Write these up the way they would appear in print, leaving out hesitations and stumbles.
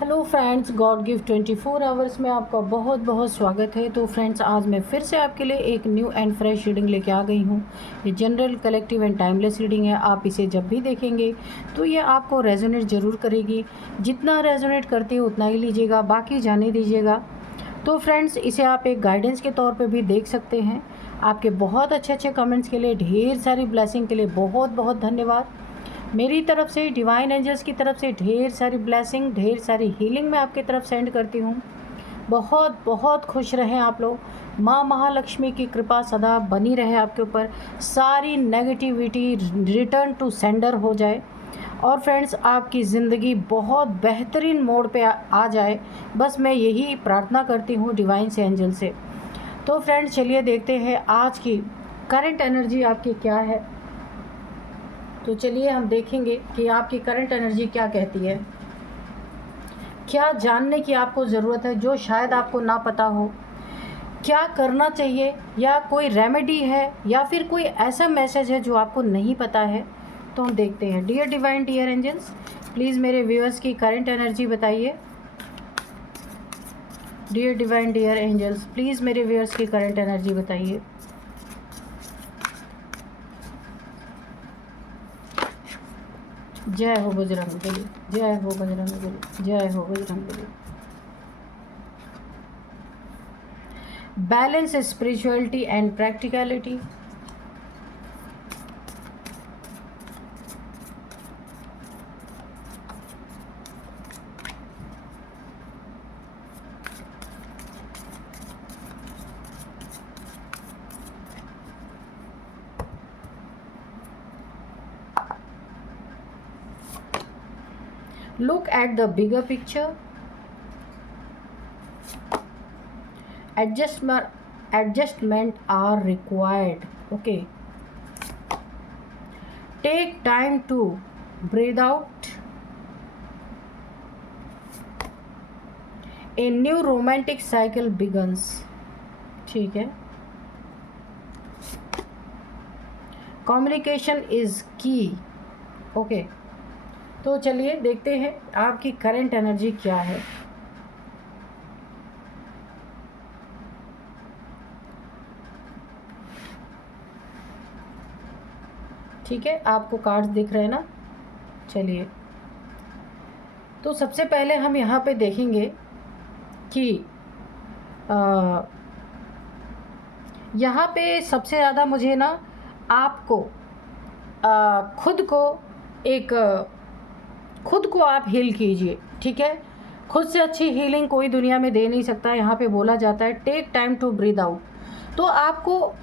Hello friends, God gift 24 hours में आपका बहुत बहुत स्वागत है। तो फ्रेंड्स, आज मैं फिर से आपके लिए एक न्यू एंड फ्रेश रीडिंग लेके आ गई हूँ। ये general, collective and timeless reading है। आप इसे जब भी देखेंगे तो ये आपको रेजोनेट ज़रूर करेगी। जितना रेजोनेट करती है उतना ही लीजिएगा, बाकी जाने दीजिएगा। तो फ्रेंड्स, इसे आप एक गाइडेंस के तौर पे भी देख सकते हैं। आपके बहुत अच्छे अच्छे कमेंट्स के लिए, ढेर सारी ब्लेसिंग के लिए बहुत बहुत धन्यवाद। मेरी तरफ से, डिवाइन एंजल्स की तरफ से ढेर सारी ब्लेसिंग, ढेर सारी हीलिंग मैं आपकी तरफ सेंड करती हूँ। बहुत बहुत खुश रहें आप लोग। माँ महालक्ष्मी की कृपा सदा बनी रहे आपके ऊपर। सारी नेगेटिविटी रिटर्न टू सेंडर हो जाए और फ्रेंड्स, आपकी ज़िंदगी बहुत बेहतरीन मोड़ पे आ जाए। बस मैं यही प्रार्थना करती हूँ डिवाइन से, एंजल से। तो फ्रेंड्स, चलिए देखते हैं आज की करंट एनर्जी आपकी क्या है। तो चलिए हम देखेंगे कि आपकी करंट एनर्जी क्या कहती है। क्या जानने की आपको ज़रूरत है जो शायद आपको ना पता हो। क्या करना चाहिए, या कोई रेमेडी है, या फिर कोई ऐसा मैसेज है जो आपको नहीं पता है। तो हम देखते हैं। Dear divine, dear angels, please मेरे व्यूअर्स की करंट एनर्जी बताइए। Dear divine, dear angels, please मेरे व्यूअर्स की करंट एनर्जी बताइए। जय हो बजरंगबली, जय हो बजरंगबली, जय हो Bajrangbali. Balance spirituality and practicality. Look at the bigger picture. Adjustment are required. Okay. Take time to breathe out. A new romantic cycle begins. ठीक है. Communication is key. Okay. तो चलिए देखते हैं आपकी करंट एनर्जी क्या है। ठीक है, आपको कार्ड्स दिख रहे हैं ना। चलिए, तो सबसे पहले हम यहाँ पे देखेंगे कि यहाँ पे सबसे ज़्यादा मुझे ना आपको खुद को आप हील कीजिए। ठीक है, खुद से अच्छी हीलिंग कोई दुनिया में दे नहीं सकता। यहाँ पे बोला जाता है take time to breathe out. तो आपको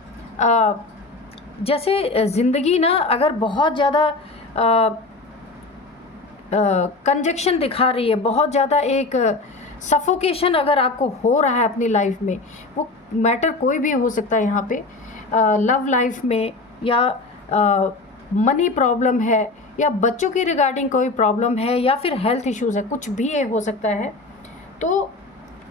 जैसे ज़िंदगी ना अगर बहुत ज़्यादा कंजक्शन दिखा रही है, बहुत ज़्यादा एक सफोकेशन अगर आपको हो रहा है अपनी लाइफ में, वो मैटर कोई भी हो सकता है। यहाँ पे लव लाइफ में, या मनी प्रॉब्लम है, या बच्चों की रिगार्डिंग कोई प्रॉब्लम है, या फिर हेल्थ इश्यूज़ है, कुछ भी ये हो सकता है। तो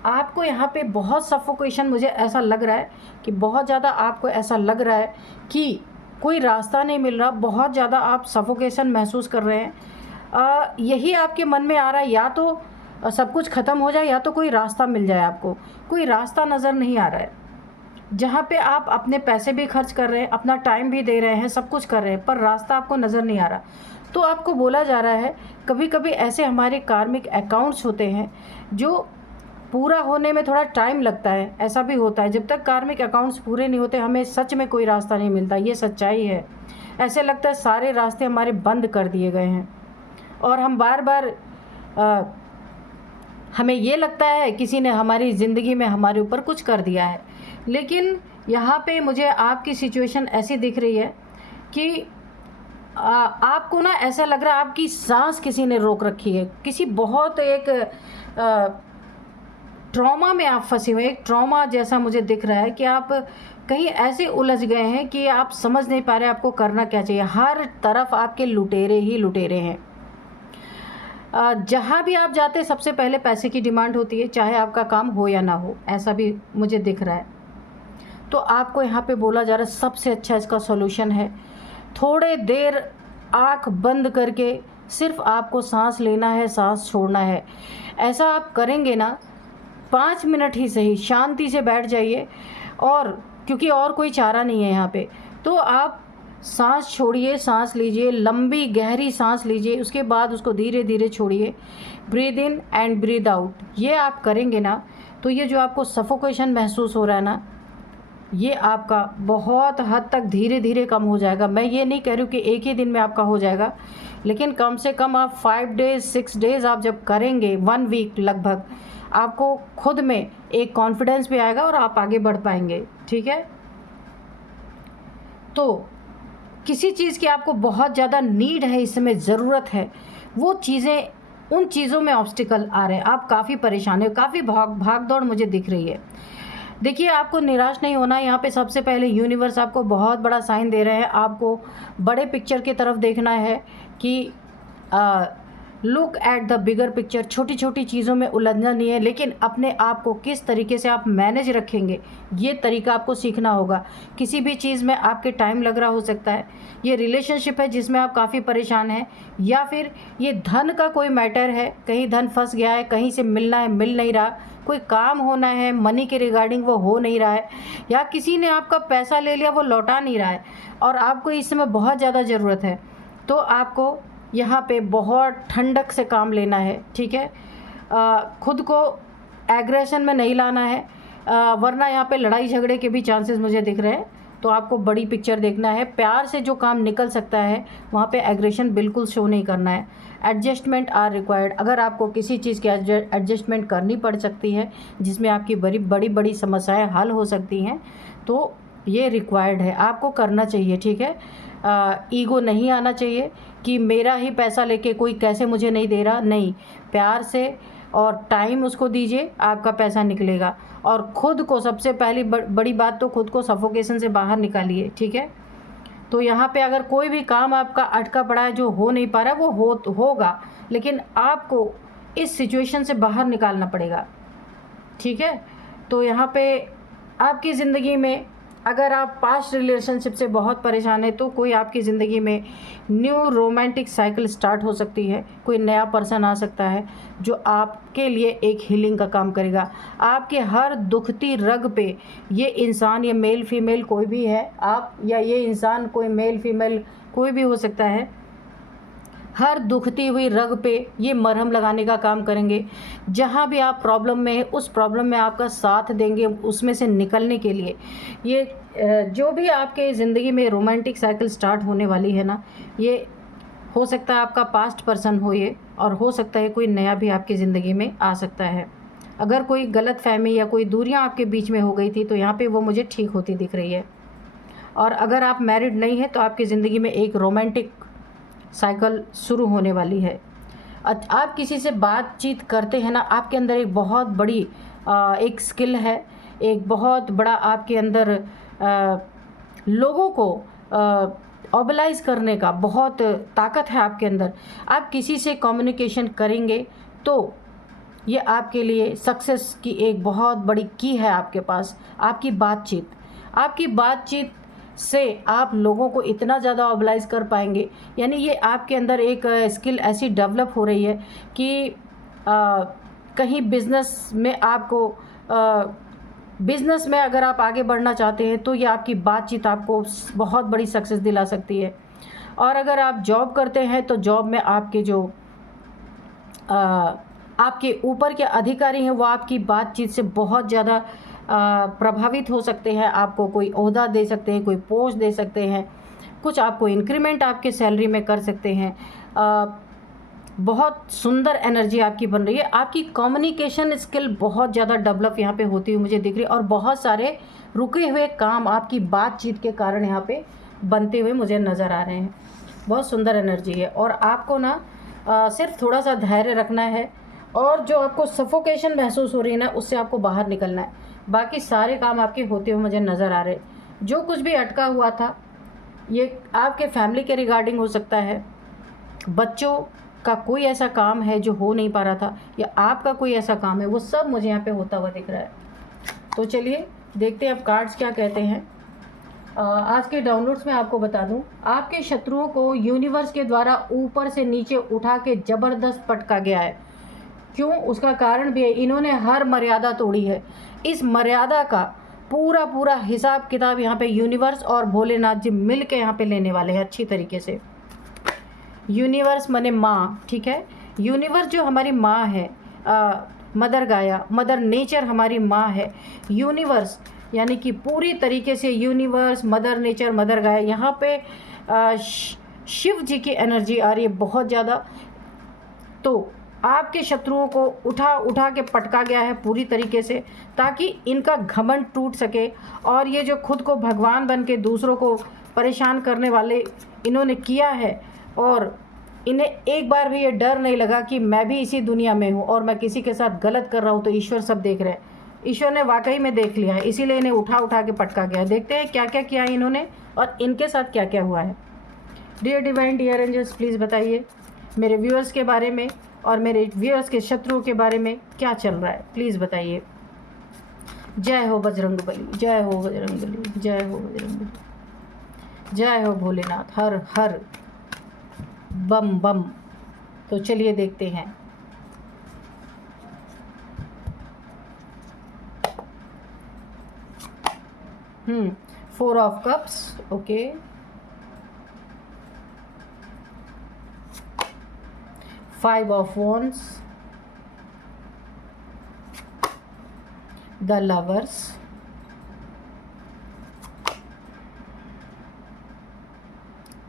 आपको यहाँ पे बहुत सफोकेशन, मुझे ऐसा लग रहा है कि बहुत ज़्यादा आपको ऐसा लग रहा है कि कोई रास्ता नहीं मिल रहा। बहुत ज़्यादा आप सफोकेशन महसूस कर रहे हैं। यही आपके मन में आ रहा है, या तो सब कुछ ख़त्म हो जाए, या तो कोई रास्ता मिल जाए। आपको कोई रास्ता नज़र नहीं आ रहा है, जहाँ पे आप अपने पैसे भी खर्च कर रहे हैं, अपना टाइम भी दे रहे हैं, सब कुछ कर रहे हैं, पर रास्ता आपको नज़र नहीं आ रहा। तो आपको बोला जा रहा है, कभी कभी ऐसे हमारे कार्मिक अकाउंट्स होते हैं जो पूरा होने में थोड़ा टाइम लगता है। ऐसा भी होता है, जब तक कार्मिक अकाउंट्स पूरे नहीं होते हमें सच में कोई रास्ता नहीं मिलता। ये सच्चाई है। ऐसे लगता है सारे रास्ते हमारे बंद कर दिए गए हैं, और हम बार बार हमें ये लगता है किसी ने हमारी ज़िंदगी में हमारे ऊपर कुछ कर दिया है। लेकिन यहाँ पे मुझे आपकी सिचुएशन ऐसी दिख रही है कि आपको ना ऐसा लग रहा है आपकी सांस किसी ने रोक रखी है। किसी बहुत एक ट्रॉमा में आप फंसे हुए, एक ट्रॉमा जैसा मुझे दिख रहा है कि आप कहीं ऐसे उलझ गए हैं कि आप समझ नहीं पा रहे आपको करना क्या चाहिए। हर तरफ आपके लुटेरे ही लुटेरे हैं। जहाँ भी आप जाते हैं सबसे पहले पैसे की डिमांड होती है, चाहे आपका काम हो या ना हो। ऐसा भी मुझे दिख रहा है। तो आपको यहाँ पे बोला जा रहा है सबसे अच्छा इसका सॉल्यूशन है थोड़े देर आँख बंद करके सिर्फ आपको सांस लेना है, सांस छोड़ना है। ऐसा आप करेंगे ना, 5 मिनट ही सही शांति से बैठ जाइए, और क्योंकि और कोई चारा नहीं है यहाँ पे। तो आप सांस छोड़िए, सांस लीजिए, लंबी गहरी सांस लीजिए, उसके बाद उसको धीरे धीरे छोड़िए। Breathe in and breathe out, ये आप करेंगे ना तो ये जो आपको सफोकेशन महसूस हो रहा है ना, ये आपका बहुत हद तक धीरे धीरे कम हो जाएगा। मैं ये नहीं कह रही हूँ कि एक ही दिन में आपका हो जाएगा, लेकिन कम से कम आप 5 डेज़ 6 डेज़ आप जब करेंगे, 1 वीक लगभग, आपको खुद में एक कॉन्फिडेंस भी आएगा और आप आगे बढ़ पाएंगे। ठीक है, तो किसी चीज़ की आपको बहुत ज़्यादा नीड है, इस समय ज़रूरत है, वो चीज़ें, उन चीज़ों में ऑब्स्टिकल आ रहे हैं, आप काफ़ी परेशान है, काफ़ी भाग दौड़ मुझे दिख रही है। देखिए, आपको निराश नहीं होना। यहाँ पे सबसे पहले यूनिवर्स आपको बहुत बड़ा साइन दे रहे हैं। आपको बड़े पिक्चर की तरफ देखना है कि look at the bigger picture. छोटी छोटी चीज़ों में उलझना नहीं है, लेकिन अपने आप को किस तरीके से आप मैनेज रखेंगे, ये तरीका आपको सीखना होगा। किसी भी चीज़ में आपके टाइम लग रहा हो सकता है, ये रिलेशनशिप है जिसमें आप काफ़ी परेशान हैं, या फिर ये धन का कोई मैटर है, कहीं धन फंस गया है, कहीं से मिलना है, मिल नहीं रहा, कोई काम होना है मनी के रिगार्डिंग, वो हो नहीं रहा है, या किसी ने आपका पैसा ले लिया, वो लौटा नहीं रहा है और आपको इस समय बहुत ज़्यादा ज़रूरत है। तो आपको यहाँ पे बहुत ठंडक से काम लेना है। ठीक है, खुद को एग्रेशन में नहीं लाना है, वरना यहाँ पे लड़ाई झगड़े के भी चांसेस मुझे दिख रहे हैं। तो आपको बड़ी पिक्चर देखना है, प्यार से जो काम निकल सकता है वहाँ पे एग्रेशन बिल्कुल शो नहीं करना है। एडजस्टमेंट आर रिक्वायर्ड, अगर आपको किसी चीज़ की एडजस्टमेंट करनी पड़ सकती है जिसमें आपकी बड़ी बड़ी समस्याएं हल हो सकती हैं, तो ये रिक्वायर्ड है, आपको करना चाहिए। ठीक है, ईगो नहीं आना चाहिए कि मेरा ही पैसा लेके कोई कैसे मुझे नहीं दे रहा, नहीं, प्यार से और टाइम उसको दीजिए, आपका पैसा निकलेगा। और ख़ुद को सबसे पहली बड़ी बात तो खुद को सफोकेशन से बाहर निकालिए। ठीक है, तो यहाँ पे अगर कोई भी काम आपका अटका पड़ा है, जो हो नहीं पा रहा है, वो होगा, लेकिन आपको इस सिचुएशन से बाहर निकालना पड़ेगा। ठीक है, तो यहाँ पे आपकी ज़िंदगी में अगर आप पास्ट रिलेशनशिप से बहुत परेशान हैं, तो कोई आपकी ज़िंदगी में न्यू रोमांटिक साइकिल स्टार्ट हो सकती है। कोई नया पर्सन आ सकता है जो आपके लिए एक हीलिंग का काम करेगा। आपके हर दुखती रग पे ये इंसान, ये मेल फीमेल कोई भी है, आप या ये इंसान कोई मेल फीमेल कोई भी हो सकता है, हर दुखती हुई रग पे ये मरहम लगाने का काम करेंगे। जहाँ भी आप प्रॉब्लम में, उस प्रॉब्लम में आपका साथ देंगे उसमें से निकलने के लिए। ये जो भी आपके ज़िंदगी में रोमांटिक साइकिल स्टार्ट होने वाली है ना, ये हो सकता है आपका पास्ट पर्सन हो ये, और हो सकता है कोई नया भी आपकी ज़िंदगी में आ सकता है। अगर कोई गलत फहमी या कोई दूरियाँ आपके बीच में हो गई थी, तो यहाँ पे वो मुझे ठीक होती दिख रही है। और अगर आप मैरिड नहीं हैं, तो आपकी ज़िंदगी में एक रोमांटिक साइकिल शुरू होने वाली है। आप किसी से बातचीत करते हैं ना, आपके अंदर एक बहुत बड़ी एक स्किल है, एक बहुत बड़ा आपके अंदर लोगों को ऑबलाइज करने का बहुत ताकत है आपके अंदर। आप किसी से कम्युनिकेशन करेंगे तो ये आपके लिए सक्सेस की एक बहुत बड़ी की है आपके पास। आपकी बातचीत से आप लोगों को इतना ज़्यादा ऑबलाइज कर पाएंगे, यानी ये आपके अंदर एक स्किल ऐसी डेवलप हो रही है कि कहीं बिज़नेस में आपको बिज़नेस में अगर आप आगे बढ़ना चाहते हैं, तो ये आपकी बातचीत आपको बहुत बड़ी सक्सेस दिला सकती है। और अगर आप जॉब करते हैं, तो जॉब में आपके जो आपके ऊपर के अधिकारी हैं, वो आपकी बातचीत से बहुत ज़्यादा प्रभावित हो सकते हैं। आपको कोई ओहदा दे सकते हैं, कोई पोस्ट दे सकते हैं, कुछ आपको इंक्रीमेंट आपके सैलरी में कर सकते हैं। बहुत सुंदर एनर्जी आपकी बन रही है। आपकी कम्युनिकेशन स्किल बहुत ज़्यादा डेवलप यहाँ पे होती हुई मुझे दिख रही है, और बहुत सारे रुके हुए काम आपकी बातचीत के कारण यहाँ पे बनते हुए मुझे नज़र आ रहे हैं। बहुत सुंदर एनर्जी है, और आपको ना सिर्फ थोड़ा सा धैर्य रखना है, और जो आपको सफोकेशन महसूस हो रही है ना, उससे आपको बाहर निकलना है। बाकी सारे काम आपके होते हुए मुझे नज़र आ रहे। जो कुछ भी अटका हुआ था, ये आपके फैमिली के रिगार्डिंग हो सकता है, बच्चों का कोई ऐसा काम है जो हो नहीं पा रहा था, या आपका कोई ऐसा काम है, वो सब मुझे यहाँ पे होता हुआ दिख रहा है। तो चलिए देखते हैं अब कार्ड्स क्या कहते हैं। आज के डाउनलोड्स में आपको बता दूं, आपके शत्रुओं को यूनिवर्स के द्वारा ऊपर से नीचे उठा के ज़बरदस्त पटका गया है। क्यों, उसका कारण भी है, इन्होंने हर मर्यादा तोड़ी है। इस मर्यादा का पूरा हिसाब किताब यहाँ पे यूनिवर्स और भोलेनाथ जी मिल के यहाँ पे लेने वाले हैं अच्छी तरीके से। यूनिवर्स माने माँ, ठीक है। यूनिवर्स जो हमारी माँ है, मदर गाया, मदर नेचर हमारी माँ है। यूनिवर्स यानी कि पूरी तरीके से यूनिवर्स, मदर नेचर, मदर गाया, यहाँ पे शिव जी की एनर्जी आ रही है बहुत ज़्यादा। तो आपके शत्रुओं को उठा के पटका गया है पूरी तरीके से, ताकि इनका घमंड टूट सके। और ये जो खुद को भगवान बन के दूसरों को परेशान करने वाले इन्होंने किया है, और इन्हें एक बार भी ये डर नहीं लगा कि मैं भी इसी दुनिया में हूँ और मैं किसी के साथ गलत कर रहा हूँ तो ईश्वर सब देख रहे हैं। ईश्वर ने वाकई में देख लिया है, इसीलिए इन्हें उठा के पटका गया है। देखते हैं क्या क्या किया है इन्होंने और इनके साथ क्या क्या हुआ है। Dear divine, dear angels, please बताइए मेरे व्यूअर्स के बारे में और मेरे व्यूअर्स के शत्रुओं के बारे में क्या चल रहा है, प्लीज़ बताइए। जय हो बजरंगबली, जय हो बजरंगबली, जय हो बजरंगबली, जय हो भोलेनाथ, हर हर बम बम। तो चलिए देखते हैं। Four of cups, okay. Five of wands, the lovers,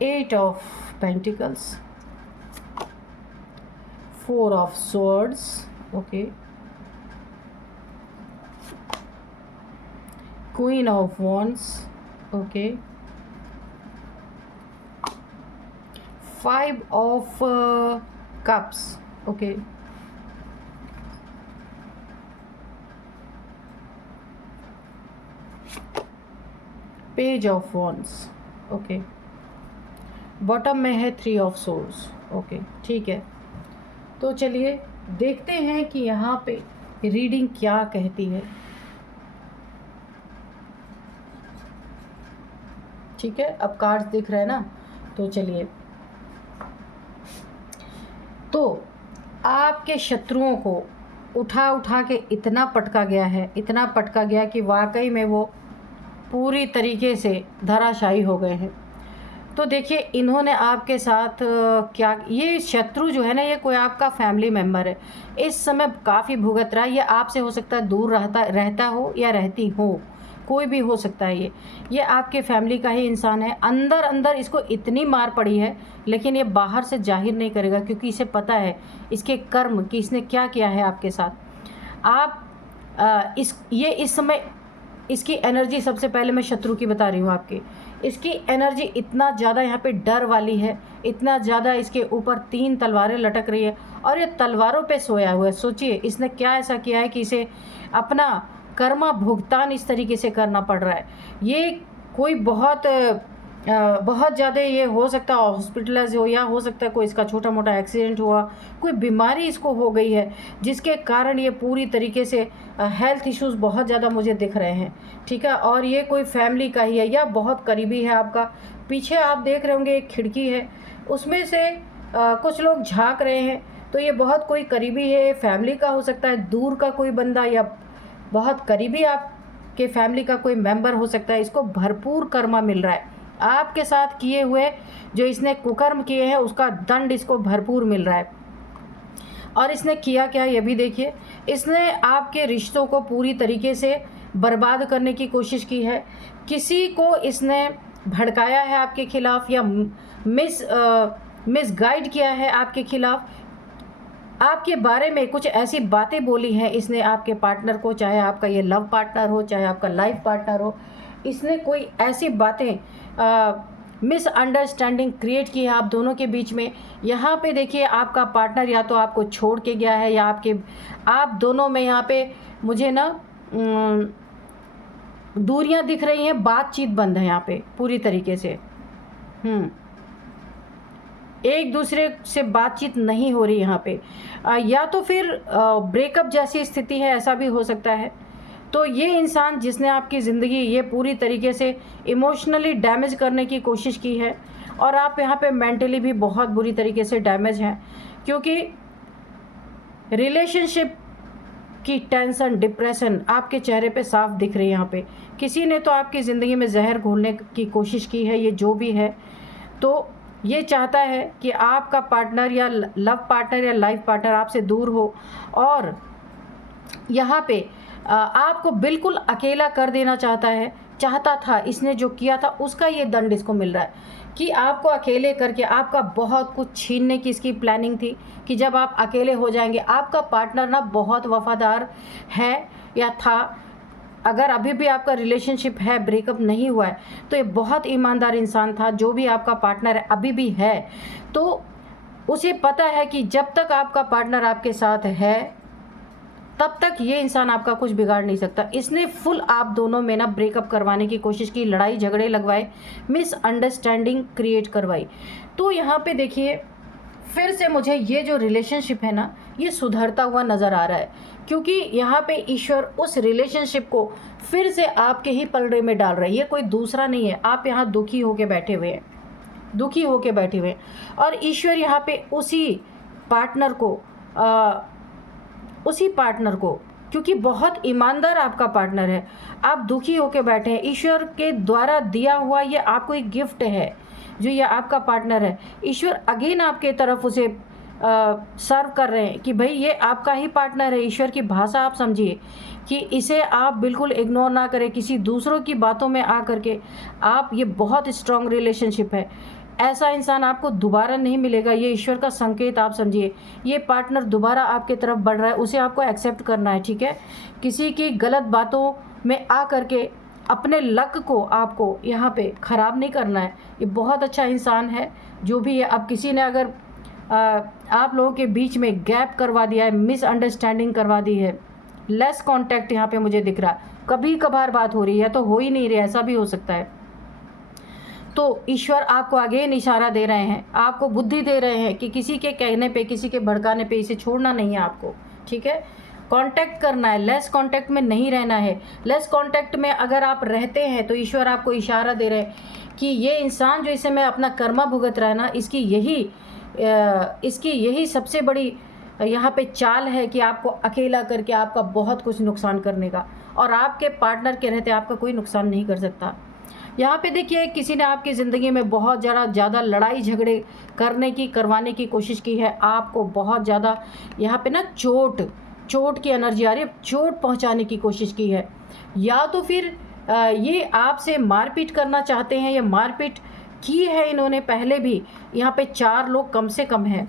eight of Pentacles, four of swords, okay, Queen of Wands, okay, five of cups, okay, Page of Wands, okay, bottom में है थ्री ऑफ सोर्स, ओके, ठीक है। तो चलिए देखते हैं कि यहाँ पे रीडिंग क्या कहती है, ठीक है। अब कार्ड्स दिख रहे हैं ना, तो चलिए। तो आपके शत्रुओं को उठा के इतना पटका गया है, इतना पटका गया कि वाकई में वो पूरी तरीके से धराशायी हो गए हैं। तो देखिए इन्होंने आपके साथ क्या, ये शत्रु जो है ना, ये कोई आपका फैमिली मेम्बर है, इस समय काफ़ी भुगत रहा है। ये आपसे हो सकता है दूर रहता हो या रहती हो, कोई भी हो सकता है। ये आपके फैमिली का ही इंसान है। अंदर इसको इतनी मार पड़ी है, लेकिन ये बाहर से जाहिर नहीं करेगा, क्योंकि इसे पता है इसके कर्म कि इसने क्या किया है आपके साथ। आप इस समय इसकी एनर्जी, सबसे पहले मैं शत्रु की बता रही हूँ आपकी, इसकी एनर्जी इतना ज़्यादा यहाँ पे डर वाली है, इतना ज़्यादा इसके ऊपर 3 तलवारें लटक रही है और ये तलवारों पे सोया हुआ है। सोचिए इसने क्या ऐसा किया है कि इसे अपना कर्मा भुगतान इस तरीके से करना पड़ रहा है। ये कोई बहुत ज़्यादा, ये हो सकता है हॉस्पिटलाइज हो, या हो सकता है कोई इसका छोटा मोटा एक्सीडेंट हुआ, कोई बीमारी इसको हो गई है, जिसके कारण ये पूरी तरीके से हेल्थ इश्यूज़ बहुत ज़्यादा मुझे दिख रहे हैं, ठीक है। और ये कोई फैमिली का ही है या बहुत करीबी है आपका। पीछे आप देख रहे होंगे एक खिड़की है, उसमें से कुछ लोग झाँक रहे हैं, तो ये बहुत कोई करीबी है, फैमिली का हो सकता है, दूर का कोई बंदा या बहुत करीबी आपके फैमिली का कोई मेम्बर हो सकता है। इसको भरपूर कर्मा मिल रहा है, आपके साथ किए हुए जो इसने कुकर्म किए हैं उसका दंड इसको भरपूर मिल रहा है। और इसने किया क्या ये भी देखिए, इसने आपके रिश्तों को पूरी तरीके से बर्बाद करने की कोशिश की है। किसी को इसने भड़काया है आपके खिलाफ, या मिसगाइड किया है आपके खिलाफ, आपके बारे में कुछ ऐसी बातें बोली हैं इसने आपके पार्टनर को, चाहे आपका ये लव पार्टनर हो, चाहे आपका लाइफ पार्टनर हो। इसने कोई ऐसी बातें मिसअंडरस्टैंडिंग क्रिएट की है आप दोनों के बीच में। यहाँ पे देखिए आपका पार्टनर या तो आपको छोड़ के गया है, या आप दोनों में यहाँ पे मुझे ना दूरियां दिख रही हैं, बातचीत बंद है यहाँ पे पूरी तरीके से। एक दूसरे से बातचीत नहीं हो रही यहाँ पे, या तो फिर ब्रेकअप जैसी स्थिति है, ऐसा भी हो सकता है। तो ये इंसान जिसने आपकी ज़िंदगी ये पूरी तरीके से इमोशनली डैमेज करने की कोशिश की है, और आप यहाँ पे मेंटली भी बहुत बुरी तरीके से डैमेज हैं, क्योंकि रिलेशनशिप की टेंशन, डिप्रेशन आपके चेहरे पे साफ दिख रही है। यहाँ पे किसी ने तो आपकी ज़िंदगी में जहर घोलने की कोशिश की है। ये जो भी है, तो ये चाहता है कि आपका पार्टनर या लव पार्टनर या लाइफ पार्टनर आपसे दूर हो, और यहाँ पे आपको बिल्कुल अकेला कर देना चाहता था। इसने जो किया था उसका ये दंड इसको मिल रहा है कि आपको अकेले करके आपका बहुत कुछ छीनने की इसकी प्लानिंग थी कि जब आप अकेले हो जाएंगे। आपका पार्टनर ना बहुत वफादार है या था, अगर अभी भी आपका रिलेशनशिप है, ब्रेकअप नहीं हुआ है, तो ये बहुत ईमानदार इंसान था। जो भी आपका पार्टनर है, अभी भी है, तो उसे पता है कि जब तक आपका पार्टनर आपके साथ है तब तक ये इंसान आपका कुछ बिगाड़ नहीं सकता। इसने फुल आप दोनों में ना ब्रेकअप करवाने की कोशिश की, लड़ाई झगड़े लगवाए, मिसअंडरस्टैंडिंग क्रिएट करवाई। तो यहाँ पे देखिए, फिर से मुझे ये जो रिलेशनशिप है ना, ये सुधरता हुआ नज़र आ रहा है, क्योंकि यहाँ पे ईश्वर उस रिलेशनशिप को फिर से आपके ही पलड़े में डाल रहा है। ये कोई दूसरा नहीं है, आप यहाँ दुखी होके बैठे हुए हैं, और ईश्वर यहाँ पे उसी पार्टनर को, क्योंकि बहुत ईमानदार आपका पार्टनर है, आप दुखी होके बैठे हैं। ईश्वर के द्वारा दिया हुआ ये आपको एक गिफ्ट है, जो ये आपका पार्टनर है। ईश्वर अगेन आपके तरफ उसे सर्व कर रहे हैं कि भाई ये आपका ही पार्टनर है। ईश्वर की भाषा आप समझिए कि इसे आप बिल्कुल इग्नोर ना करें किसी दूसरों की बातों में आ करके। आप, ये बहुत स्ट्रॉन्ग रिलेशनशिप है, ऐसा इंसान आपको दोबारा नहीं मिलेगा। ये ईश्वर का संकेत आप समझिए। ये पार्टनर दोबारा आपके तरफ बढ़ रहा है, उसे आपको एक्सेप्ट करना है, ठीक है। किसी की गलत बातों में आ करके अपने लक को आपको यहाँ पे ख़राब नहीं करना है। ये बहुत अच्छा इंसान है जो भी है। अब किसी ने अगर आप लोगों के बीच में गैप करवा दिया है, मिसअंडरस्टैंडिंग करवा दी है, लेस कॉन्टैक्ट यहाँ पे मुझे दिख रहा है, कभी कभार बात हो रही है तो हो ही नहीं रही, ऐसा भी हो सकता है। तो ईश्वर आपको अगेन इशारा दे रहे हैं, आपको बुद्धि दे रहे हैं कि किसी के कहने पे, किसी के भड़काने पे इसे छोड़ना नहीं है आपको, ठीक है। कांटेक्ट करना है, लेस कांटेक्ट में नहीं रहना है। लेस कांटेक्ट में अगर आप रहते हैं तो ईश्वर आपको इशारा दे रहे हैं कि ये इंसान जो इसे मैं अपना कर्मा भुगत रहा है ना, इसकी यही सबसे बड़ी यहाँ पे चाल है कि आपको अकेला करके आपका बहुत कुछ नुकसान करने का, और आपके पार्टनर के रहते आपका कोई नुकसान नहीं कर सकता। यहाँ पे देखिए, किसी ने आपकी ज़िंदगी में बहुत ज़्यादा लड़ाई झगड़े करवाने की कोशिश की है। आपको बहुत ज़्यादा यहाँ पे ना चोट की एनर्जी आ रही है, चोट पहुँचाने की कोशिश की है, या तो फिर ये आपसे मारपीट करना चाहते हैं, या मारपीट की है इन्होंने पहले भी। यहाँ पे 4 लोग कम से कम हैं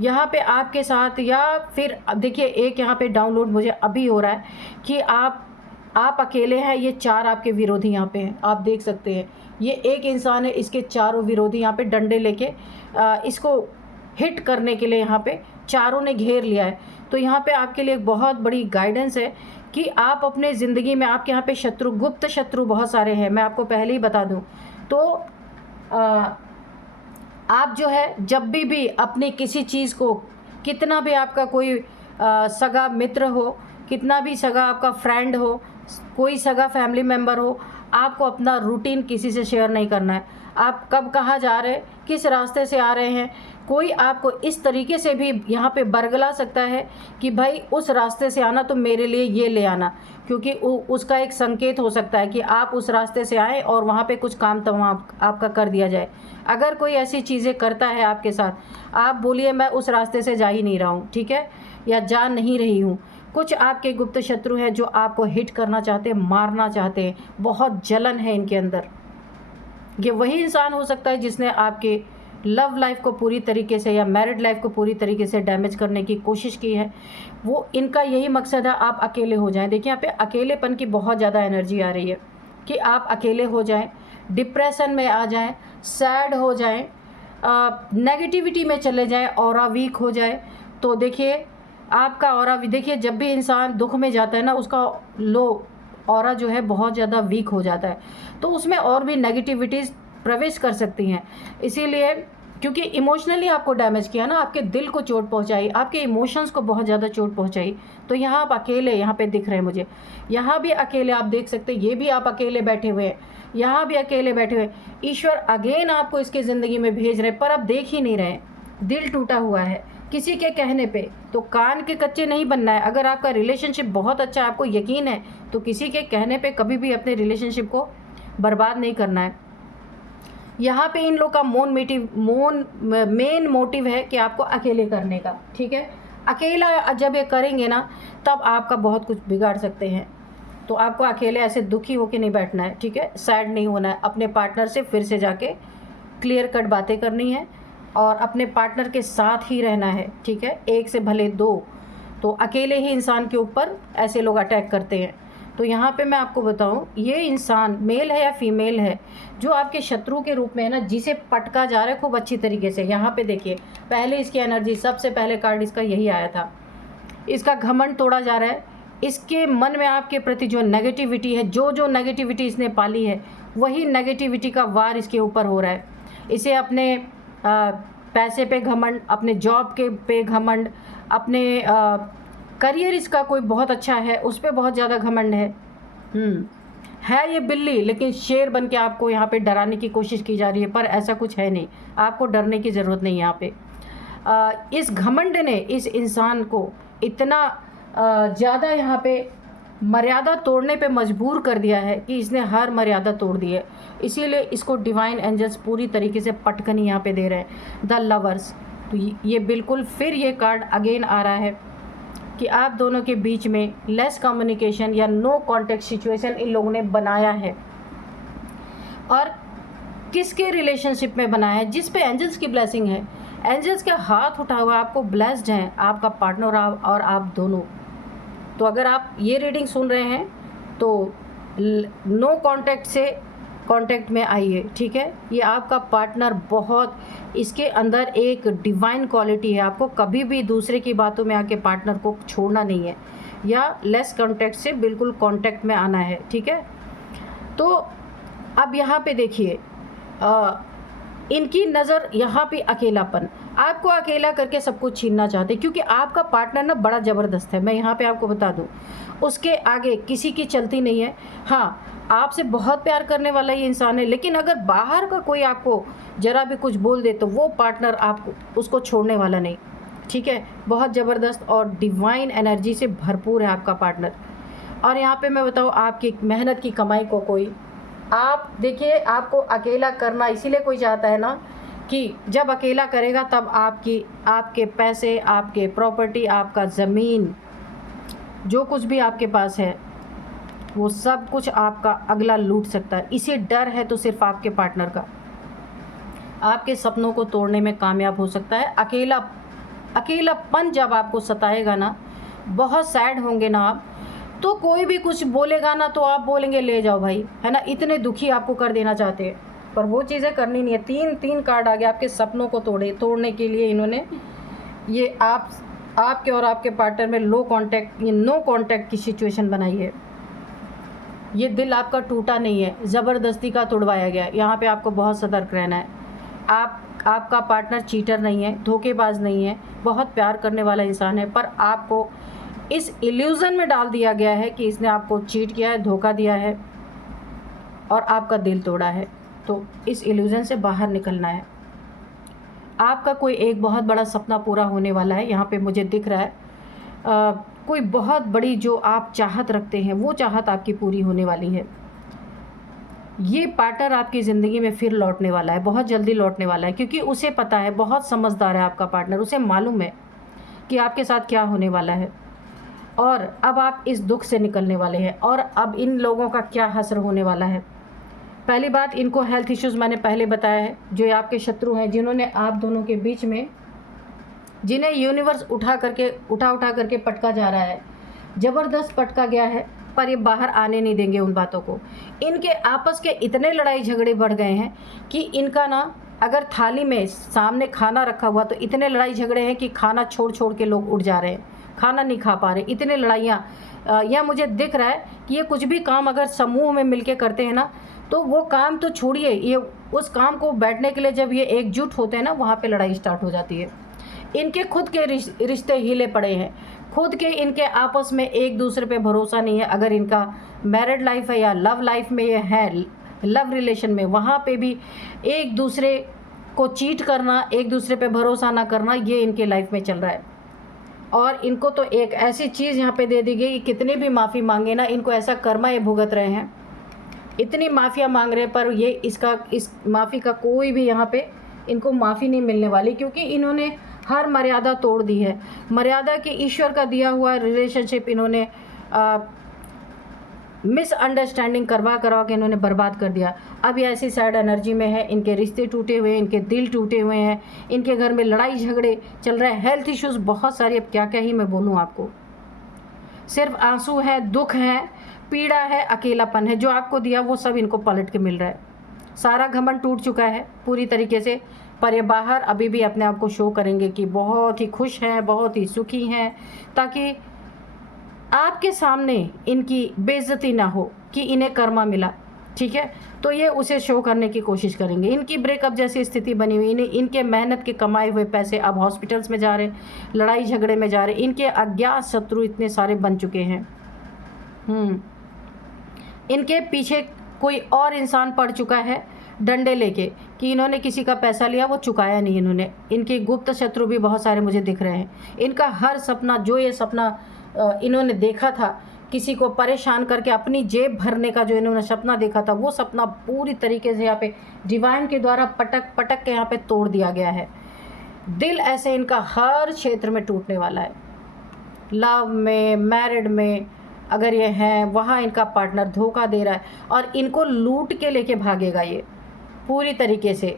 यहाँ पे आपके साथ। या फिर देखिए, एक यहाँ पे डाउनलोड मुझे अभी हो रहा है कि आप अकेले हैं, ये 4 आपके विरोधी यहाँ पे हैं, आप देख सकते हैं। ये एक इंसान है, इसके 4 विरोधी यहाँ पे डंडे लेके इसको हिट करने के लिए यहाँ पे चारों ने घेर लिया है। तो यहाँ पे आपके लिए एक बहुत बड़ी गाइडेंस है कि आप अपने ज़िंदगी में, आपके यहाँ पे गुप्त शत्रु बहुत सारे हैं, मैं आपको पहले ही बता दूँ। तो आप जो है, जब भी अपनी किसी चीज़ को, कितना भी आपका कोई सगा मित्र हो, कितना भी सगा आपका फ्रेंड हो, कोई सगा फैमिली मेम्बर हो, आपको अपना रूटीन किसी से शेयर नहीं करना है। आप कब कहाँ जा रहे हैं, किस रास्ते से आ रहे हैं, कोई आपको इस तरीके से भी यहाँ पे बरगला सकता है कि भाई उस रास्ते से आना तो मेरे लिए ये ले आना, क्योंकि उसका एक संकेत हो सकता है कि आप उस रास्ते से आएँ और वहाँ पे कुछ काम तमाम आपका कर दिया जाए। अगर कोई ऐसी चीज़ें करता है आपके साथ, आप बोलिए मैं उस रास्ते से जा ही नहीं रहा हूँ, ठीक है, या जा नहीं रही हूँ। कुछ आपके गुप्त शत्रु हैं जो आपको हिट करना चाहते हैं, मारना चाहते हैं, बहुत जलन है इनके अंदर। ये वही इंसान हो सकता है जिसने आपके लव लाइफ को पूरी तरीके से, या मैरिड लाइफ को पूरी तरीके से डैमेज करने की कोशिश की है। वो, इनका यही मकसद है आप अकेले हो जाएं। देखिए, यहाँ पे अकेलेपन की बहुत ज़्यादा एनर्जी आ रही है कि आप अकेले हो जाएं, डिप्रेशन में आ जाएं, सैड हो जाएं, नेगेटिविटी में चले जाएं, ऑरा वीक हो जाए। तो देखिए, आपका ऑरा, देखिए जब भी इंसान दुख में जाता है ना, उसका ऑरा जो है बहुत ज़्यादा वीक हो जाता है, तो उसमें और भी नेगेटिविटीज़ प्रवेश कर सकती हैं। इसीलिए क्योंकि इमोशनली आपको डैमेज किया ना, आपके दिल को चोट पहुंचाई, आपके इमोशंस को बहुत ज़्यादा चोट पहुंचाई। तो यहाँ आप अकेले यहाँ पे दिख रहे हैं मुझे, यहाँ भी अकेले आप देख सकते हैं, ये भी आप अकेले बैठे हुए हैं, यहाँ भी अकेले बैठे हुए हैं। ईश्वर अगेन आपको इसकी ज़िंदगी में भेज रहे, पर आप देख ही नहीं रहे, दिल टूटा हुआ है किसी के कहने पे। तो कान के कच्चे नहीं बनना है। अगर आपका रिलेशनशिप बहुत अच्छा है, आपको यकीन है, तो किसी के कहने पे कभी भी अपने रिलेशनशिप को बर्बाद नहीं करना है। यहाँ पे इन लोग का मेन मोटिव है कि आपको अकेले करने का, ठीक है। अकेला जब ये करेंगे ना, तब आपका बहुत कुछ बिगाड़ सकते हैं। तो आपको अकेले ऐसे दुखी होकर नहीं बैठना है, ठीक है, सैड नहीं होना है। अपने पार्टनर से फिर से जाके क्लियर कट बातें करनी है और अपने पार्टनर के साथ ही रहना है, ठीक है। एक से भले दो, तो अकेले ही इंसान के ऊपर ऐसे लोग अटैक करते हैं। तो यहाँ पे मैं आपको बताऊँ, ये इंसान मेल है या फीमेल है जो आपके शत्रु के रूप में है ना, जिसे पटका जा रहा है खूब अच्छी तरीके से। यहाँ पे देखिए, पहले इसकी एनर्जी, सबसे पहले कार्ड इसका यही आया था। इसका घमंड तोड़ा जा रहा है। इसके मन में आपके प्रति जो नेगेटिविटी है, जो नेगेटिविटी इसने पाली है, वही नेगेटिविटी का वार इसके ऊपर हो रहा है। इसे अपने पैसे पे घमंड, अपने जॉब के पे घमंड, अपने करियर इसका कोई बहुत अच्छा है उस पर बहुत ज़्यादा घमंड है ये बिल्ली, लेकिन शेर बन के आपको यहाँ पे डराने की कोशिश की जा रही है, पर ऐसा कुछ है नहीं। आपको डरने की ज़रूरत नहीं है यहाँ पे। इस घमंड ने इस इंसान को इतना ज़्यादा यहाँ पे मर्यादा तोड़ने पे मजबूर कर दिया है कि इसने हर मर्यादा तोड़ दी है। इसीलिए इसको डिवाइन एंजल्स पूरी तरीके से पटकनी यहाँ पे दे रहे हैं, द लवर्स। तो ये बिल्कुल फिर ये कार्ड अगेन आ रहा है कि आप दोनों के बीच में लेस कम्युनिकेशन या नो कॉन्टेक्ट सिचुएशन इन लोगों ने बनाया है। और किसके रिलेशनशिप में बनाया है? जिस पे एंजल्स की ब्लेसिंग है, एंजल्स के हाथ उठा हुआ आपको ब्लेस्ड हैं, आपका पार्टनर और आप दोनों। तो अगर आप ये रीडिंग सुन रहे हैं तो नो कॉन्टैक्ट से कॉन्टैक्ट में आइए, ठीक है। ये आपका पार्टनर बहुत, इसके अंदर एक डिवाइन क्वालिटी है। आपको कभी भी दूसरे की बातों में आके पार्टनर को छोड़ना नहीं है, या लेस कॉन्टैक्ट से बिल्कुल कॉन्टैक्ट में आना है, ठीक है। तो अब यहाँ पे देखिए, इनकी नज़र यहाँ पे अकेलापन, आपको अकेला करके सब कुछ छीनना चाहते हैं, क्योंकि आपका पार्टनर ना बड़ा ज़बरदस्त है। मैं यहाँ पे आपको बता दूँ, उसके आगे किसी की चलती नहीं है। हाँ, आपसे बहुत प्यार करने वाला ये इंसान है, लेकिन अगर बाहर का कोई आपको ज़रा भी कुछ बोल दे तो वो पार्टनर आपको उसको छोड़ने वाला नहीं, ठीक है। बहुत ज़बरदस्त और डिवाइन एनर्जी से भरपूर है आपका पार्टनर। और यहाँ पे मैं बताऊँ, आपकी मेहनत की कमाई को कोई, आप देखिए, आपको अकेला करना इसीलिए कोई चाहता है ना, कि जब अकेला करेगा तब आपके पैसे, आपके प्रॉपर्टी, आपका ज़मीन, जो कुछ भी आपके पास है, वो सब कुछ आपका अगला लूट सकता है। इसे डर है तो सिर्फ आपके पार्टनर का। आपके सपनों को तोड़ने में कामयाब हो सकता है। अकेलापन जब आपको सताएगा ना, बहुत सैड होंगे ना आप, तो कोई भी कुछ बोलेगा ना तो आप बोलेंगे ले जाओ भाई, है ना। इतने दुखी आपको कर देना चाहते हैं, पर वो चीज़ें करनी नहीं है। तीन कार्ड आ गए आपके सपनों को तोड़ने के लिए। इन्होंने ये आपके और आपके पार्टनर में नो कॉन्टैक्ट की सिचुएशन बनाई है। ये दिल आपका टूटा नहीं है, ज़बरदस्ती का तोड़वाया गया। यहाँ पे आपको बहुत सतर्क रहना है। आपका पार्टनर चीटर नहीं है, धोखेबाज नहीं है, बहुत प्यार करने वाला इंसान है, पर आपको इस इल्यूज़न में डाल दिया गया है कि इसने आपको चीट किया है, धोखा दिया है और आपका दिल तोड़ा है। तो इस इल्यूज़न से बाहर निकलना है। आपका कोई एक बहुत बड़ा सपना पूरा होने वाला है। यहाँ पे मुझे दिख रहा है कोई बहुत बड़ी जो आप चाहत रखते हैं, वो चाहत आपकी पूरी होने वाली है। ये पार्टनर आपकी ज़िंदगी में फिर लौटने वाला है, बहुत जल्दी लौटने वाला है, क्योंकि उसे पता है, बहुत समझदार है आपका पार्टनर। उसे मालूम है कि आपके साथ क्या होने वाला है, और अब आप इस दुख से निकलने वाले हैं। और अब इन लोगों का क्या हश्र होने वाला है। पहली बात, इनको हेल्थ इश्यूज़ मैंने पहले बताया है। जो आपके शत्रु हैं, जिन्होंने आप दोनों के बीच में, जिन्हें यूनिवर्स उठा करके पटका जा रहा है, ज़बरदस्त पटका गया है, पर ये बाहर आने नहीं देंगे उन बातों को। इनके आपस के इतने लड़ाई झगड़े बढ़ गए हैं कि इनका ना, अगर थाली में सामने खाना रखा हुआ तो इतने लड़ाई झगड़े हैं कि खाना छोड़ के लोग उठ जा रहे हैं। खाना नहीं खा पा रहे, इतने लड़ाइयाँ। यह मुझे दिख रहा है कि ये कुछ भी काम अगर समूह में मिलके करते हैं ना, तो वो काम तो छोड़िए, ये उस काम को बैठने के लिए जब ये एकजुट होते हैं ना, वहाँ पे लड़ाई स्टार्ट हो जाती है। इनके खुद के रिश्ते हिले पड़े हैं, खुद के इनके आपस में एक दूसरे पे भरोसा नहीं है। अगर इनका मैरिड लाइफ है या लव लाइफ में ये है, लव रिलेशन में, वहाँ पे भी एक दूसरे को चीट करना, एक दूसरे पे भरोसा ना करना, ये इनके लाइफ में चल रहा है। और इनको तो एक ऐसी चीज़ यहाँ पे दे दी गई कि कितनी भी माफ़ी मांगे ना, इनको ऐसा कर्मा ये भुगत रहे हैं, इतनी माफ़िया मांग रहे हैं, पर ये इस माफ़ी का कोई भी यहाँ पे इनको माफ़ी नहीं मिलने वाली, क्योंकि इन्होंने हर मर्यादा तोड़ दी है। मर्यादा के ईश्वर का दिया हुआ रिलेशनशिप इन्होंने मिसअंडरस्टैंडिंग करवा के इन्होंने बर्बाद कर दिया। अब ये ऐसी सैड एनर्जी में है, इनके रिश्ते टूटे हुए हैं, इनके दिल टूटे हुए हैं, इनके घर में लड़ाई झगड़े चल रहे हैं, हेल्थ इश्यूज़ बहुत सारी। अब क्या क्या ही मैं बोलूँ आपको, सिर्फ आंसू है, दुख है, पीड़ा है, अकेलापन है। जो आपको दिया वो सब इनको पलट के मिल रहा है। सारा घमंड टूट चुका है पूरी तरीके से, पर ये बाहर अभी भी अपने आप को शो करेंगे कि बहुत ही खुश हैं, बहुत ही सुखी हैं, ताकि आपके सामने इनकी बेइज्जती ना हो कि इन्हें कर्मा मिला। ठीक है, तो ये उसे शो करने की कोशिश करेंगे। इनकी ब्रेकअप जैसी स्थिति बनी हुई, इन्हें इनके मेहनत के कमाए हुए पैसे अब हॉस्पिटल्स में जा रहे, लड़ाई झगड़े में जा रहे। इनके अज्ञात शत्रु इतने सारे बन चुके हैं। इनके पीछे कोई और इंसान पड़ चुका है डंडे लेके कि इन्होंने किसी का पैसा लिया, वो चुकाया नहीं इन्होंने। इनके गुप्त शत्रु भी बहुत सारे मुझे दिख रहे हैं। इनका हर सपना, जो ये सपना इन्होंने देखा था किसी को परेशान करके अपनी जेब भरने का, जो इन्होंने सपना देखा था, वो सपना पूरी तरीके से यहाँ पे डिवाइन के द्वारा पटक पटक के यहाँ पे तोड़ दिया गया है। दिल ऐसे इनका हर क्षेत्र में टूटने वाला है। लव में, मैरिड में अगर ये हैं, वहाँ इनका पार्टनर धोखा दे रहा है और इनको लूट के लेके भागेगा ये पूरी तरीके से।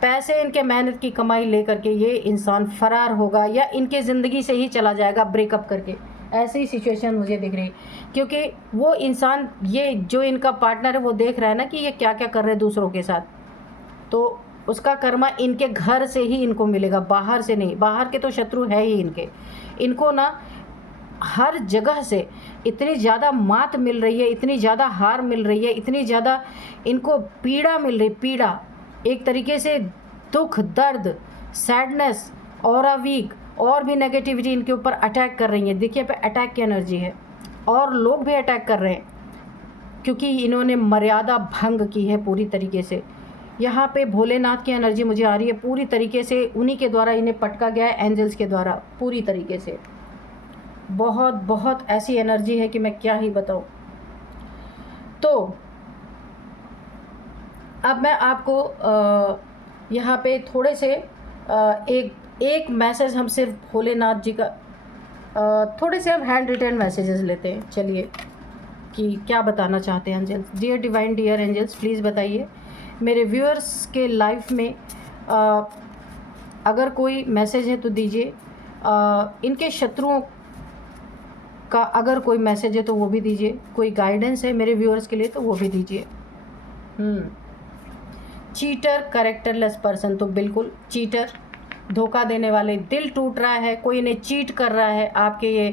पैसे, इनके मेहनत की कमाई लेकर के ये इंसान फरार होगा या इनके ज़िंदगी से ही चला जाएगा ब्रेकअप करके। ऐसी ही सिचुएशन मुझे दिख रही, क्योंकि वो इंसान, ये जो इनका पार्टनर है, वो देख रहा है ना कि ये क्या क्या कर रहे हैं दूसरों के साथ, तो उसका कर्मा इनके घर से ही इनको मिलेगा, बाहर से नहीं। बाहर के तो शत्रु है ही इनके। इनको ना हर जगह से इतनी ज़्यादा मात मिल रही है, इतनी ज़्यादा हार मिल रही है, इतनी ज़्यादा इनको पीड़ा मिल रही, पीड़ा एक तरीके से, दुख, दर्द, सैडनेस, ऑरा वीक, और भी नेगेटिविटी इनके ऊपर अटैक कर रही है। देखिए पे अटैक की एनर्जी है, और लोग भी अटैक कर रहे हैं क्योंकि इन्होंने मर्यादा भंग की है पूरी तरीके से। यहाँ पे भोलेनाथ की एनर्जी मुझे आ रही है पूरी तरीके से, उन्हीं के द्वारा इन्हें पटका गया है, एंजल्स के द्वारा पूरी तरीके से। बहुत बहुत ऐसी एनर्जी है कि मैं क्या ही बताऊँ। तो अब मैं आपको यहाँ पे थोड़े से एक मैसेज हम सिर्फ भोलेनाथ जी का, थोड़े से हम हैंड रिटन मैसेजेस लेते हैं। चलिए कि क्या बताना चाहते हैं angels. Dear divine, dear angels, please बताइए मेरे व्यूअर्स के लाइफ में अगर कोई मैसेज है तो दीजिए। इनके शत्रुओं का अगर कोई मैसेज है तो वो भी दीजिए। कोई गाइडेंस है मेरे व्यूअर्स के लिए तो वो भी दीजिए। चीटर, कैरेक्टरलेस पर्सन, तो बिल्कुल चीटर, धोखा देने वाले, दिल टूट रहा है, कोई इन्हें चीट कर रहा है। आपके ये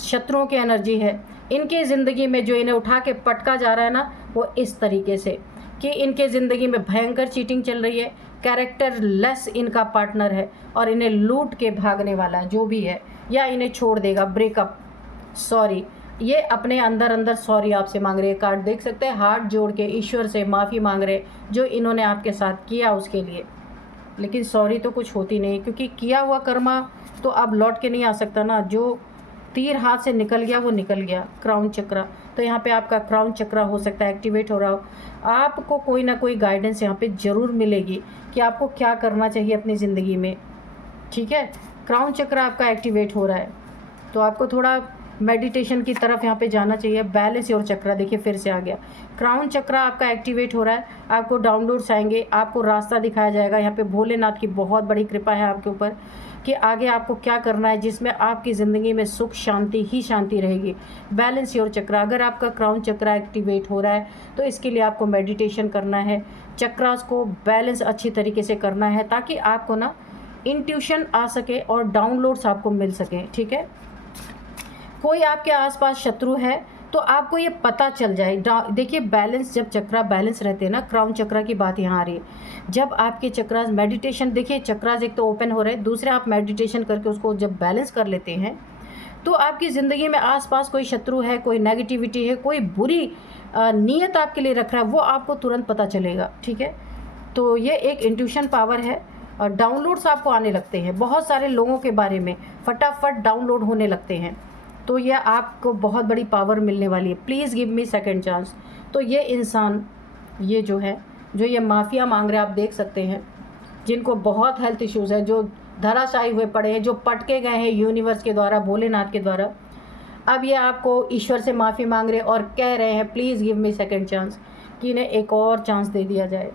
शत्रुओं की एनर्जी है इनकी ज़िंदगी में, जो इन्हें उठा के पटका जा रहा है ना, वो इस तरीके से कि इनके ज़िंदगी में भयंकर चीटिंग चल रही है। कैरेक्टरलेस इनका पार्टनर है और इन्हें लूट के भागने वाला है जो भी है, या इन्हें छोड़ देगा, ब्रेकअप, सॉरी। ये अपने अंदर अंदर सॉरी आपसे मांग रहे हैं। कार्ड देख सकते हैं, हाथ जोड़ के ईश्वर से माफ़ी मांग रहे जो इन्होंने आपके साथ किया उसके लिए। लेकिन सॉरी तो कुछ होती नहीं, क्योंकि किया हुआ कर्मा तो अब लौट के नहीं आ सकता ना। जो तीर हाथ से निकल गया वो निकल गया। क्राउन चक्रा, तो यहाँ पे आपका क्राउन चक्रा हो सकता है एक्टिवेट हो रहा हो। आपको कोई ना कोई गाइडेंस यहाँ पे ज़रूर मिलेगी कि आपको क्या करना चाहिए अपनी ज़िंदगी में। ठीक है, क्राउन चक्रा आपका एक्टिवेट हो रहा है तो आपको थोड़ा मेडिटेशन की तरफ यहाँ पे जाना चाहिए। बैलेंस योर चक्रा, देखिए फिर से आ गया। क्राउन चक्रा आपका एक्टिवेट हो रहा है, आपको डाउनलोड्स आएंगे, आपको रास्ता दिखाया जाएगा। यहाँ पे भोलेनाथ की बहुत बड़ी कृपा है आपके ऊपर कि आगे आपको क्या करना है जिसमें आपकी ज़िंदगी में सुख शांति ही शांति रहेगी। बैलेंस योर चक्रा, अगर आपका क्राउन चक्रा एक्टिवेट हो रहा है तो इसके लिए आपको मेडिटेशन करना है, चक्रास को बैलेंस अच्छी तरीके से करना है, ताकि आपको ना इंट्यूशन आ सके और डाउनलोड्स आपको मिल सके, ठीक है। कोई आपके आसपास शत्रु है तो आपको ये पता चल जाए। देखिए बैलेंस, जब चक्रा बैलेंस रहते हैं ना, क्राउन चक्रा की बात यहाँ आ रही है। जब आपके चक्रास मेडिटेशन, देखिए चक्रास एक तो ओपन हो रहे हैं, दूसरे आप मेडिटेशन करके उसको जब बैलेंस कर लेते हैं तो आपकी ज़िंदगी में आसपास कोई शत्रु है, कोई नेगेटिविटी है, कोई बुरी नीयत आपके लिए रख रहा है, वो आपको तुरंत पता चलेगा, ठीक है। तो ये एक इंट्यूशन पावर है। और डाउनलोड्स आपको आने लगते हैं, बहुत सारे लोगों के बारे में फटाफट डाउनलोड होने लगते हैं, तो ये आपको बहुत बड़ी पावर मिलने वाली है। Please give me second chance. तो ये इंसान, ये जो है, जो ये माफ़िया मांग रहे हैं, आप देख सकते हैं, जिनको बहुत हेल्थ इश्यूज़ है, जो धराशायी हुए पड़े हैं, जो पटके गए हैं यूनिवर्स के द्वारा, भोलेनाथ के द्वारा, अब ये आपको ईश्वर से माफ़ी मांग रहे हैं और कह रहे हैं please give me second chance, कि इन्हें एक और चांस दे दिया जाए।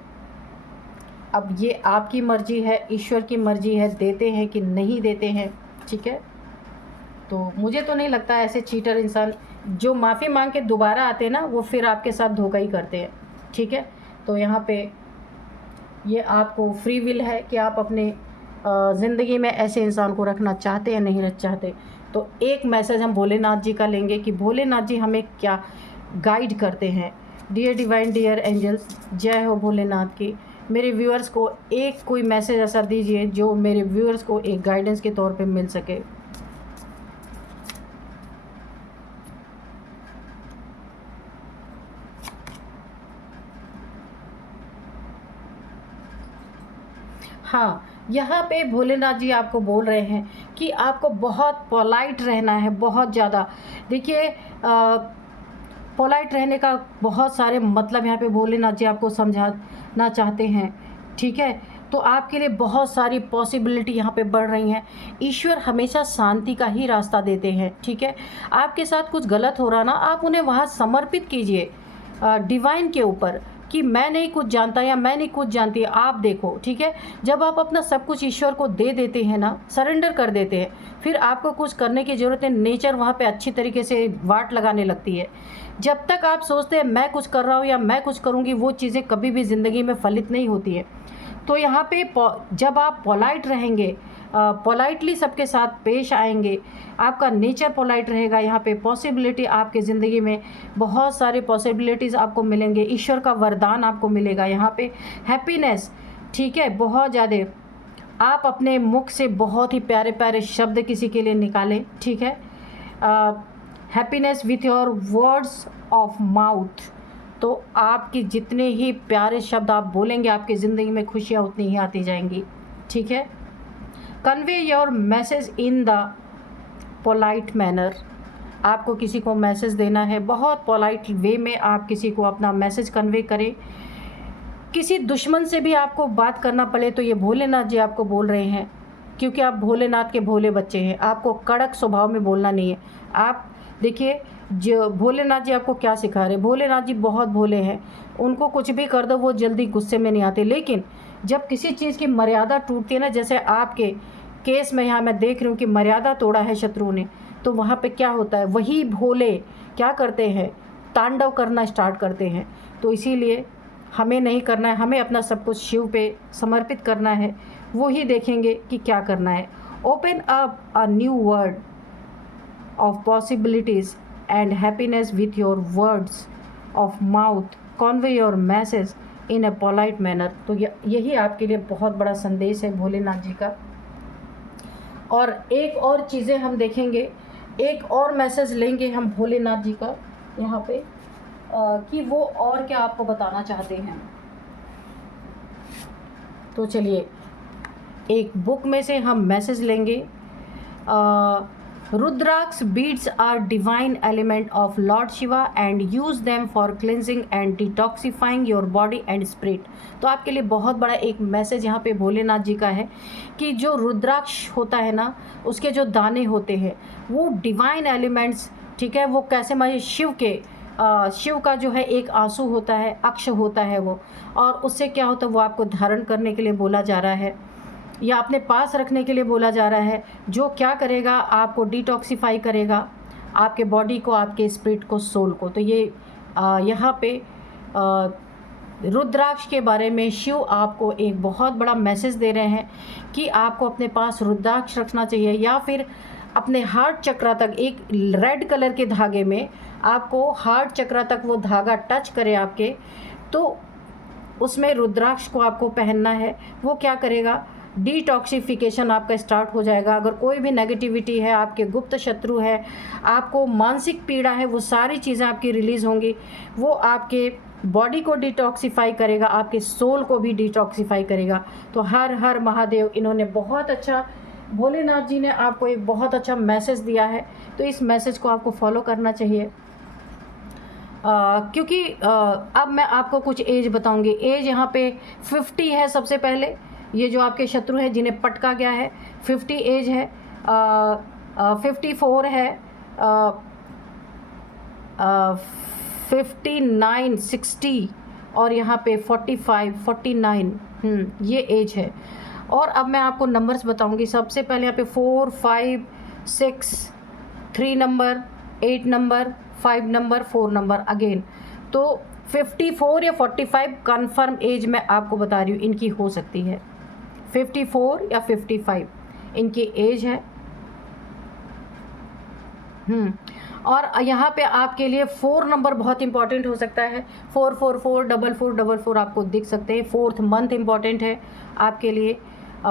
अब ये आपकी मर्ज़ी है, ईश्वर की मर्ज़ी है, देते हैं कि नहीं देते हैं, ठीक है। तो मुझे तो नहीं लगता ऐसे चीटर इंसान जो माफ़ी मांग के दोबारा आते हैं ना, वो फिर आपके साथ धोखा ही करते हैं, ठीक है। तो यहाँ पे ये आपको फ्री विल है कि आप अपने ज़िंदगी में ऐसे इंसान को रखना चाहते हैं नहीं रख चाहते। तो एक मैसेज हम भोलेनाथ जी का लेंगे कि भोलेनाथ जी हमें क्या गाइड करते हैं। डियर डिवाइन, डियर एंजल्स, जय हो भोलेनाथ की। मेरे व्यूअर्स को एक कोई मैसेज ऐसा दीजिए जो मेरे व्यूअर्स को एक गाइडेंस के तौर पे मिल सके। हाँ, यहाँ पे भोलेनाथ जी आपको बोल रहे हैं कि आपको बहुत पोलाइट रहना है, बहुत ज़्यादा। देखिए पोलाइट रहने का बहुत सारे मतलब यहाँ पे भोलेनाथ जी आपको समझाना चाहते हैं, ठीक है। तो आपके लिए बहुत सारी पॉसिबिलिटी यहाँ पे बढ़ रही हैं। ईश्वर हमेशा शांति का ही रास्ता देते हैं, ठीक है। आपके साथ कुछ गलत हो रहा ना, आप उन्हें वहाँ समर्पित कीजिए डिवाइन के ऊपर कि मैं नहीं कुछ जानता या मैं नहीं कुछ जानती, आप देखो, ठीक है। जब आप अपना सब कुछ ईश्वर को दे देते हैं ना, सरेंडर कर देते हैं, फिर आपको कुछ करने की ज़रूरत है। नेचर वहाँ पे अच्छी तरीके से वाट लगाने लगती है। जब तक आप सोचते हैं मैं कुछ कर रहा हूँ या मैं कुछ करूँगी, वो चीज़ें कभी भी ज़िंदगी में फलित नहीं होती है। तो यहाँ पे जब आप पोलाइट रहेंगे, पोलाइटली सबके साथ पेश आएंगे, आपका नेचर पोलाइट रहेगा, यहाँ पे पॉसिबिलिटी आपके ज़िंदगी में बहुत सारे पॉसिबिलिटीज़ आपको मिलेंगे। ईश्वर का वरदान आपको मिलेगा यहाँ पे, हैप्पीनेस, ठीक है, बहुत ज़्यादा। आप अपने मुख से बहुत ही प्यारे प्यारे शब्द किसी के लिए निकालें, ठीक है। Happiness with your words of mouth. तो आपके जितने ही प्यारे शब्द आप बोलेंगे, आपकी ज़िंदगी में खुशियाँ उतनी ही आती जाएंगी, ठीक है। Convey your message in the polite manner. आपको किसी को मैसेज देना है, बहुत पोलाइट वे में आप किसी को अपना मैसेज कन्वे करें। किसी दुश्मन से भी आपको बात करना पड़े तो ये भोलेनाथ जी आपको बोल रहे हैं, क्योंकि आप भोलेनाथ के भोले बच्चे हैं। आपको कड़क स्वभाव में बोलना नहीं है। आप देखिए जो भोलेनाथ जी आपको क्या सिखा रहे हैं, भोलेनाथ जी बहुत भोले हैं, उनको कुछ भी कर दो वो जल्दी गुस्से में नहीं आते। लेकिन जब किसी चीज़ की मर्यादा टूटती है ना, जैसे आपके केस में यहाँ मैं देख रही हूँ कि मर्यादा तोड़ा है शत्रु ने, तो वहाँ पे क्या होता है, वही भोले क्या करते हैं, तांडव करना स्टार्ट करते हैं। तो इसीलिए हमें नहीं करना है, हमें अपना सब कुछ शिव पे समर्पित करना है, वो ही देखेंगे कि क्या करना है। Open up a new world of possibilities and happiness with your words of mouth. Convey your message in a polite manner. तो यही आपके लिए बहुत बड़ा संदेश है भोलेनाथ जी का। और एक और चीज़ें हम देखेंगे, एक और मैसेज लेंगे हम भोलेनाथ जी का यहाँ पे कि वो और क्या आपको बताना चाहते हैं। तो चलिए एक बुक में से हम मैसेज लेंगे। Rudraksh beads are divine element of Lord Shiva and use them for cleansing and detoxifying your body and spirit. तो आपके लिए बहुत बड़ा एक मैसेज यहाँ पे भोलेनाथ जी का है कि जो रुद्राक्ष होता है ना, उसके जो दाने होते हैं वो डिवाइन एलिमेंट्स, ठीक है। वो कैसे, मैं शिव का जो है एक आंसू होता है, अक्ष होता है वो, और उससे क्या होता है, वो आपको धारण करने के लिए बोला जा रहा है या अपने पास रखने के लिए बोला जा रहा है, जो क्या करेगा, आपको डिटॉक्सिफाई करेगा, आपके बॉडी को, आपके स्पिरिट को, सोल को। तो ये यहाँ पे रुद्राक्ष के बारे में शिव आपको एक बहुत बड़ा मैसेज दे रहे हैं कि आपको अपने पास रुद्राक्ष रखना चाहिए, या फिर अपने हार्ट चक्र तक एक रेड कलर के धागे में आपको हार्ट चक्र तक वो धागा टच करे आपके, तो उसमें रुद्राक्ष को आपको पहनना है। वो क्या करेगा, डिटॉक्सिफिकेशन आपका स्टार्ट हो जाएगा। अगर कोई भी नेगेटिविटी है, आपके गुप्त शत्रु है, आपको मानसिक पीड़ा है, वो सारी चीज़ें आपकी रिलीज़ होंगी। वो आपके बॉडी को डिटॉक्सिफाई करेगा, आपके सोल को भी डिटॉक्सिफाई करेगा। तो हर हर महादेव, इन्होंने बहुत अच्छा, भोलेनाथ जी ने आपको एक बहुत अच्छा मैसेज दिया है, तो इस मैसेज को आपको फॉलो करना चाहिए। क्योंकि अब मैं आपको कुछ एज बताऊंगी। एज यहाँ पे 50 है सबसे पहले, ये जो आपके शत्रु हैं जिन्हें पटका गया है, 50 एज है, 54 है, 59, 60 और यहाँ पे 45, 49, ये एज है। और अब मैं आपको नंबर्स बताऊंगी। सबसे पहले यहाँ पे 4, 5, 6, 3 number, 8 number, 5 number, 4 number again. तो 54 या 45 कन्फर्म एज मैं आपको बता रही हूँ इनकी हो सकती है। 54 या 55 इनकी एज है। और यहाँ पे आपके लिए 4 नंबर बहुत इंपॉर्टेंट हो सकता है। 444, 4444 आपको दिख सकते हैं। 4th मंथ इंपॉर्टेंट है आपके लिए।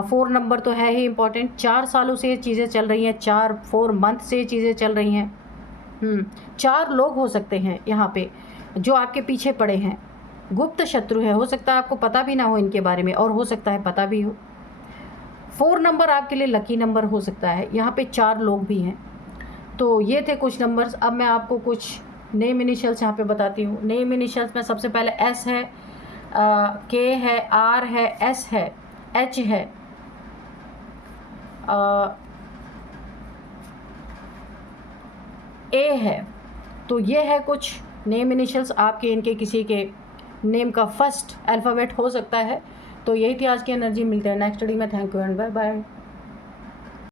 4 नंबर तो है ही इम्पॉर्टेंट। 4 सालों से ये चीज़ें चल रही हैं, 4 मंथ से ये चीज़ें चल रही हैं। 4 लोग हो सकते हैं यहाँ पे जो आपके पीछे पड़े हैं, गुप्त शत्रु है। हो सकता है आपको पता भी ना हो इनके बारे में, और हो सकता है पता भी हो। 4 नंबर आपके लिए लकी नंबर हो सकता है। यहाँ पे 4 लोग भी हैं। तो ये थे कुछ नंबर्स। अब मैं आपको कुछ नेम इनिशियल्स यहाँ पे बताती हूँ। नेम इनिशियल्स में सबसे पहले एस है, के है, आर है, एस है, एच है, ए है। तो ये है कुछ नेम इनिशियल्स। आपके इनके किसी के नेम का फर्स्ट अल्फ़ाबेट हो सकता है। तो यही थी आज की एनर्जी। मिलते हैं नेक्स्ट स्टडी में। Thank you and bye bye.